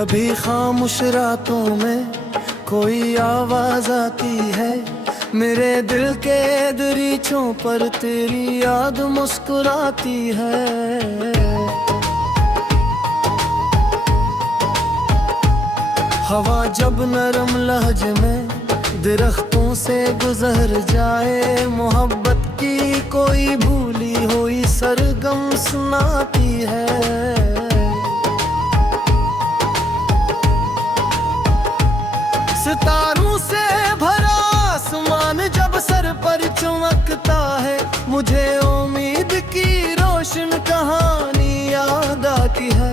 कभी खामोश रातों में कोई आवाज आती है, मेरे दिल के दरीचों पर तेरी याद मुस्कुराती है। हवा जब नरम लहजे में दरख्तों से गुजर जाए, मोहब्बत की कोई भूली हुई सरगम सुनाती है। सितारों से भरा आसमान जब सर पर चमकता है, मुझे उम्मीद की रोशन कहानी याद आती है।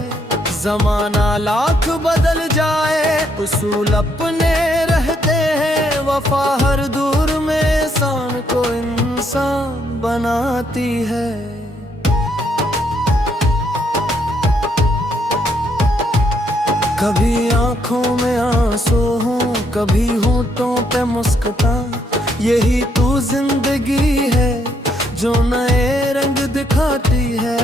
जमाना लाख बदल जाए, उसूल अपने रहते हैं, वफा हर दूर में इंसान को इंसान बनाती है। कभी आंखों में आंसू हो, कभी होठों पे मुस्कुरान, यही तो जिंदगी है जो नए रंग दिखाती है।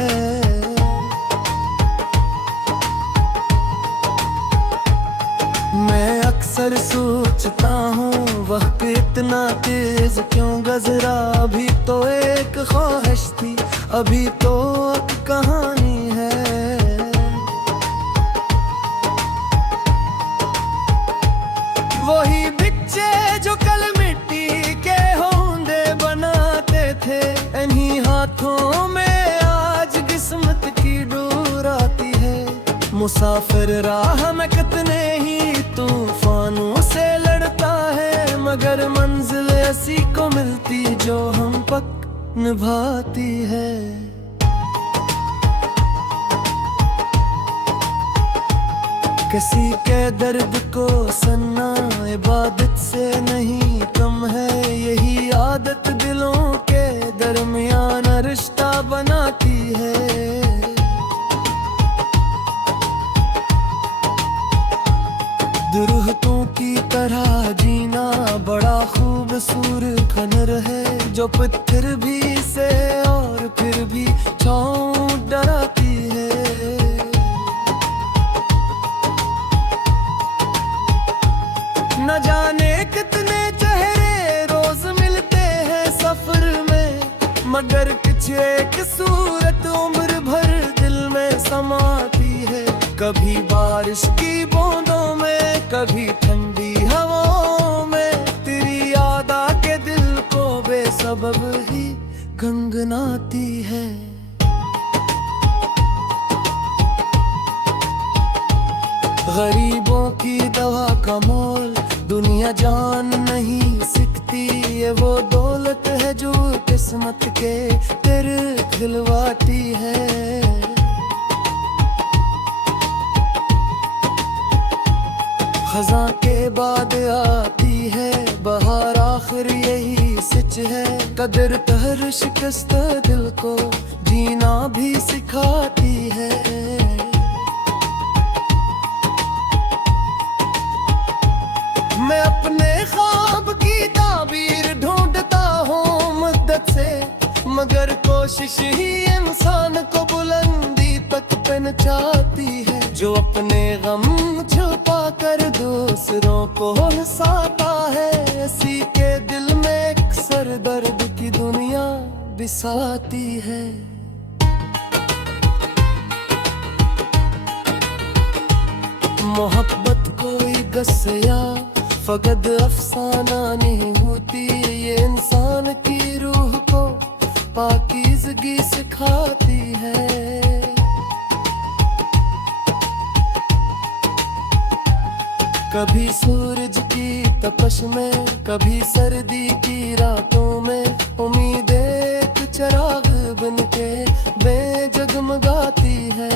मैं अक्सर सोचता हूँ वक्त इतना तेज क्यों गुजरा, अभी तो एक ख्वाहिश थी, अभी तो एक कहानी है। वही बच्चे जो कल मिट्टी के होंदे बनाते थे, इन्हीं हाथों में आज किस्मत की डोर आती है। मुसाफिर राह में कितने ही तूफानों से लड़ता है, मगर मंजिल ऐसी को मिलती जो हम पक निभाती है। किसी के दर्द को सुनना इबादत से नहीं कम है, यही आदत दिलों के दरमियान रिश्ता बनाती है। दुरूहतों की तरह जीना बड़ा खूबसूरत हुनर है, जो पत्थर भी से और फिर भी छाँव डराती है। न जाने कितने चेहरे रोज मिलते हैं सफर में, मगर कुछ एक सूरत उम्र भर दिल में समाती है। कभी बारिश की बूंदों में, कभी ठंडी हवाओं में, तेरी याद आके दिल को बेसबब ही गनगनाती है। गरीबों की दवा का मोल दुनिया जान नहीं सकती, ये वो दौलत है जो किस्मत के तेरे खिलवाती है। खज़ां के बाद आती है बहार, आखिर यही सच है। कदर हर शिकस्त दिल को जीना भी सिखाती है। मैं अपने ख्वाब की ताबीर ढूंढता हूँ मुद्दत से, मगर कोशिश ही इंसान को बुलंदी तक पहुंचाती है। जो अपने गम छुपा कर दूसरों को हंसाता है, इसी के दिल में अक्सर दर्द की दुनिया बिसाती है। मोहब्बत कोई गस्या फकत अफसाना नहीं होती, ये इंसान की रूह को पाकीज़गी सिखाती है। कभी सूरज की तपश में, कभी सर्दी की रातों में, उम्मीद एक चिराग बनके बेजगमगाती है।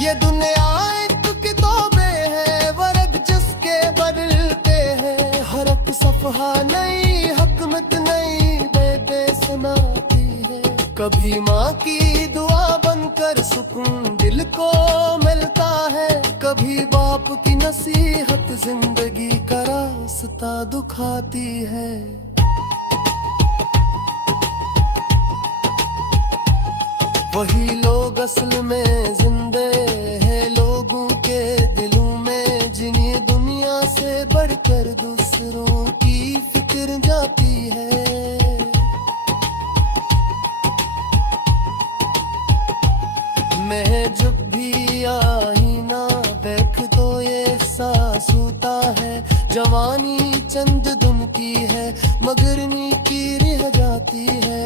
ये दुनिया एक किताबें है वर्ग जिसके बदलते हैं, हर एक सफ़हा नई हकमत नई बेटे सुनाती है। कभी माँ की दुआ बनकर सुकून दिल को मिलता है, कभी बाप की नसीहत जिंदगी का रास्ता दुखाती है। वही लोग असल में जिंदे हैं लोगों के दिलों में, जिन्हें दुनिया से बढ़कर दूसरों की फिक्र जाती है। मैं जब भी आईना देख तो ये एहसास होता है, जवानी चंद दिन की है मगर नीकी रह जाती है।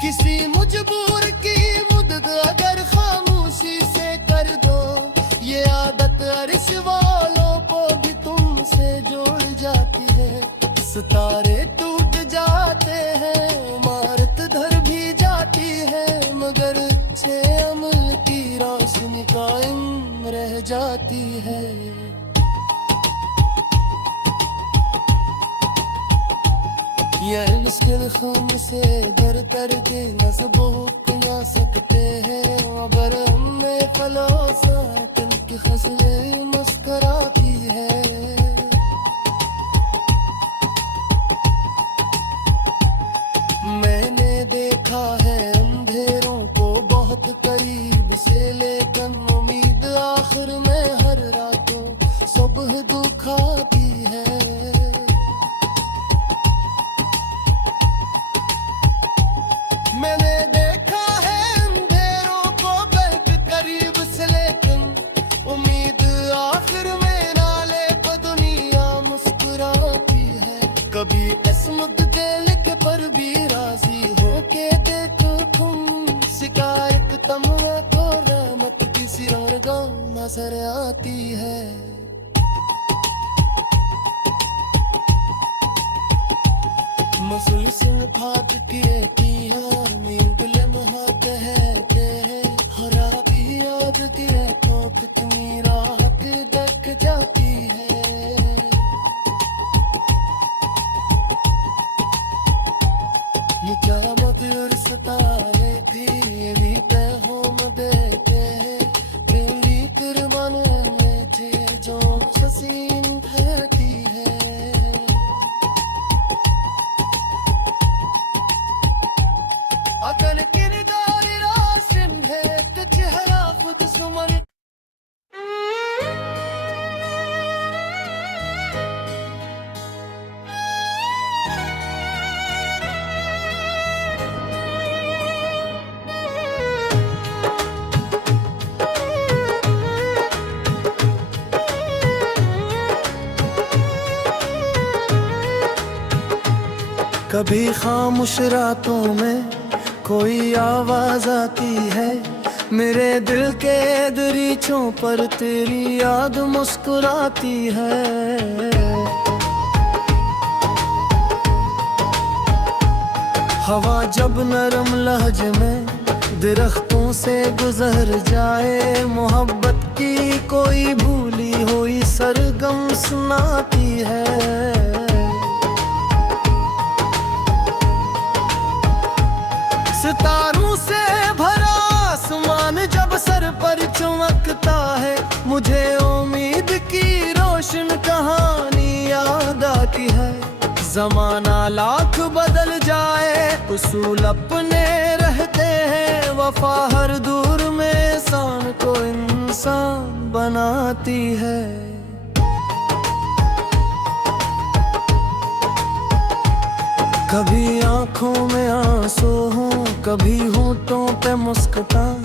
किसी मजबूर की मदद अगर खामोशी से कर दो, ये आदत अर्श वालों को भी तुमसे जोड़ जाती है। सितारे टूट जाते हैं, इमारत धर भी जाती है, मगर अच्छे अमल की रोशनी कायम रह जाती है। ये मुश्किल खून से घर कर के नज़्बों ना सकते हैं, अगर हमें फलोसा की खसलें मुस्कराती है। मैंने देखा है अंधेरों को बहुत करीब से, लेकिन उम्मीद आखिर में हर रातों सुबह दुखाती है। मैंने देखा है अंधेरों को बहुत करीब से, लेकिन उम्मीद आखिर में नाले पर दुनिया मुस्कुराती है। कभी किस्मत के लिखे पर भी राजी हो के देखो तुम, शिकायत तमन्ना तो रहमत किसी और गाँव नजर आती है। मुसलसल भाग किए पिया नींद लम्हा कहते हैं, हरा भी याद किए तो कितनी राहत दक जाती है। मुझा मधुर सताए थी भी पैहों में देते हैं, तेरी तिरमान में थे जो हसीन ठहरती है। अकल किरदार रासिम है कि चेहरा खुद सुमन। कभी खामोश रातों में कोई आवाज आती है, मेरे दिल के दरीचों पर तेरी याद मुस्कुराती है। हवा जब नरम लहजे में दरख्तों से गुजर जाए, मोहब्बत की कोई भूली हुई सरगम सुनाती है। सितारों से भरा आसमान जब सर पर चमकता है, मुझे उम्मीद की रोशन कहानी याद आती है। जमाना लाख बदल जाए उसूल अपने रहते हैं, वफा हर दूर में इंसान को इंसान बनाती है। कभी आंखों में आंसू हूँ, कभी होठों पे मुस्कुरान,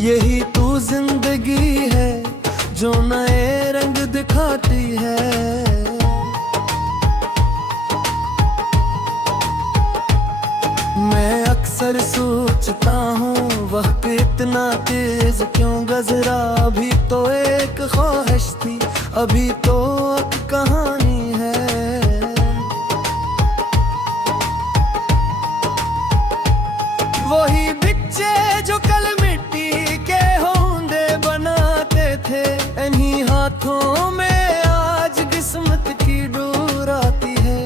यही तो जिंदगी है जो नए रंग दिखाती है। मैं अक्सर सोचता हूँ वक्त इतना तेज क्यों गुजरा, अभी तो एक ख्वाहिश थी अभी तो एक कहानी है। वही बच्चे जो कल मिट्टी के होंदे बनाते थे, इन्हीं हाथों में आज किस्मत की डोर आती है।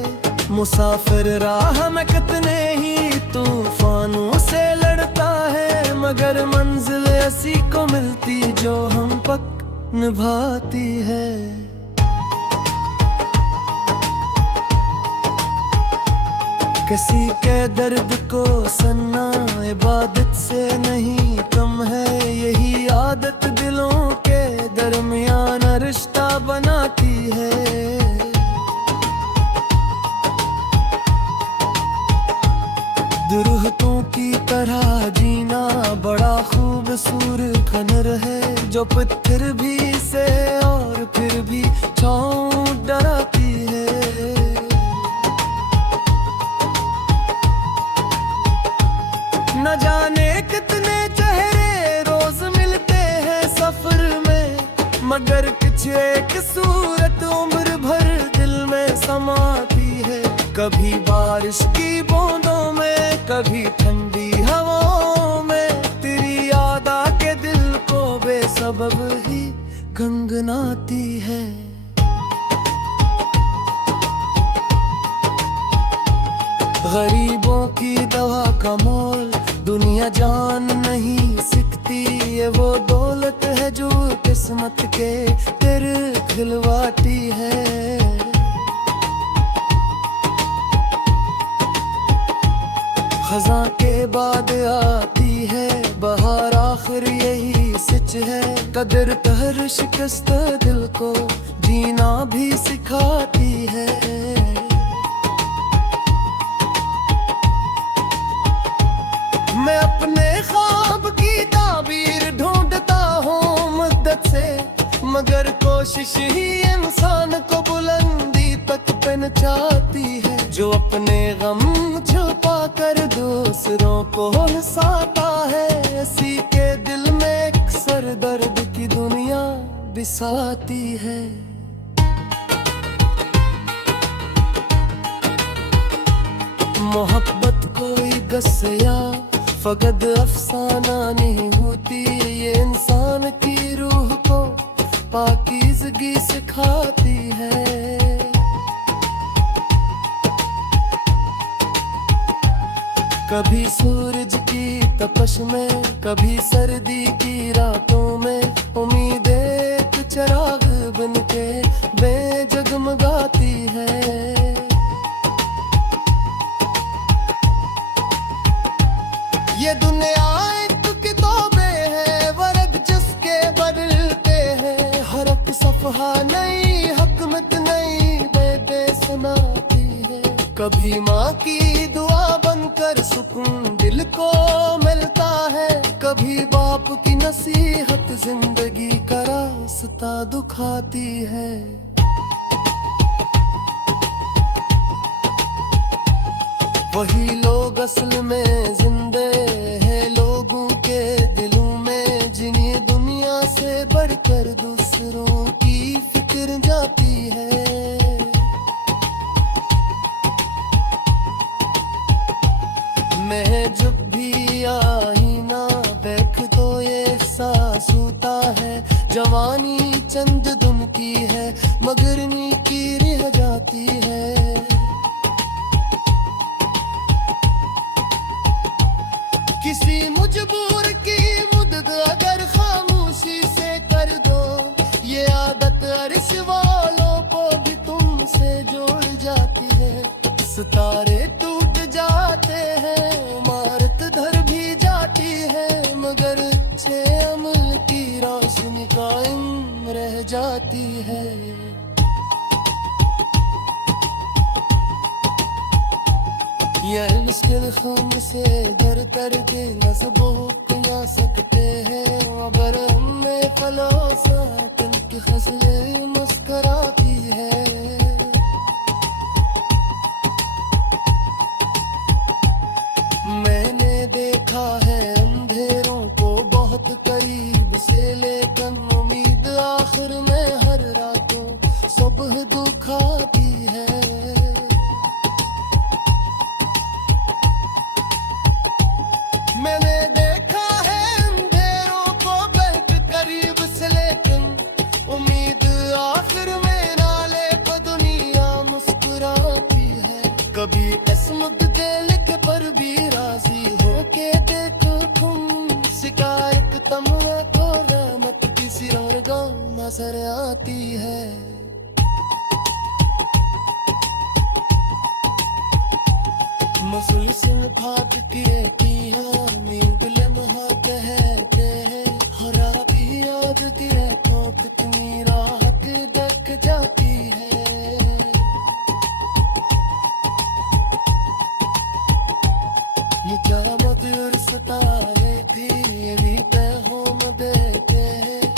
मुसाफिर राह में कितने ही तूफानों से लड़ता है, मगर मंजिल ऐसी को मिलती जो हम पक निभाती है। किसी के दर्द को सुनना इबादत से नहीं कम है, यही आदत दिलों के दरमियान रिश्ता बनाती है। दुरूहतों की तरह जीना बड़ा खूबसूरत हुनर है, जो पत्थर भी से और फिर भी छाँव डराती है। न जाने कितने चेहरे रोज मिलते हैं सफर में, मगर कुछ एक सूरत उम्र भर दिल में समाती है। कभी बारिश की बूंदों में, कभी ठंडी हवाओं में, तेरी याद आके दिल को बेसबब ही गनगनाती है। गरीबों की दवा का मोल दुनिया जान नहीं सकती, ये वो दौलत है जो किस्मत के तिर खिलवाती है। खज़ां के बाद आती है बहार, आखिर यही सच है। कदर हर शिकस्त दिल को जीना भी सिखाती है। मैं अपने ख्वाब की ताबीर ढूंढता हूँ मुद्दत से, मगर कोशिश ही इंसान को बुलंदी तक पहुंचाती है। जो अपने गम छुपा कर दूसरों को हंसाता है, इसी के दिल में अक्सर दर्द की दुनिया बिसाती है। मोहब्बत कोई गस्या फकत अफसाना नहीं होती, ये इंसान की रूह को पाकीज़गी सिखाती है। कभी सूरज की तपश में, कभी सर्दी की रातों में, उम्मीद एक चिराग बनके बेजगमगाती है। ये दुनिया एक किताबें है वर्ग जिसके बदलते हैं, हर एक सफ़हा नई हकमत नई बातें सुनाती है। कभी माँ की दुआ बनकर सुकून दिल को मिलता है, कभी बाप की नसीहत जिंदगी का रास्ता दुखाती है। वही लोग असल में जिंदे हैं लोगों के दिलों में, जिन्हें दुनिया से बढ़कर दूसरों की फिक्र जाती है। मैं जब भी आईना देख तो ये एहसास होता है, जवानी चंद दुम की है मगर नीकी रह जाती है। किसी मजबूर की मदद अगर खामोशी से कर दो, ये आदत अर्श वालों को भी तुमसे जोड़ जाती है। सितारे टूट जाते हैं, इमारत धर भी जाती है, मगर अच्छे अमल की रोशनी कायम रह जाती है। ये मुश्किल खून से दर कर के नज़बों या सकते हैं, अगर हमें फलोसात की खसले मुस्कराती है। मैंने देखा है अंधेरों को बहुत करीब से, लेकिन उम्मीद आखिर में हर रातों सुबह दुखाती है। मैंने देखा है अंधेरों को बहुत करीब से, लेकिन उम्मीद आखिर में नाले पर दुनिया मुस्कुराती है। कभी किस्मत के लिखे पर भी राजी होके देखो तुम, शिकायत तमन्ना को रहमत की सिरगाह नजर आती है। सुलसिन भागती रहती है नींद लम्हा कहते हैं हरा की याद तेरे तो कितनी राहत दक जाती है ये क्या मधुर सतारे थी ये भी पैहों में देते हैं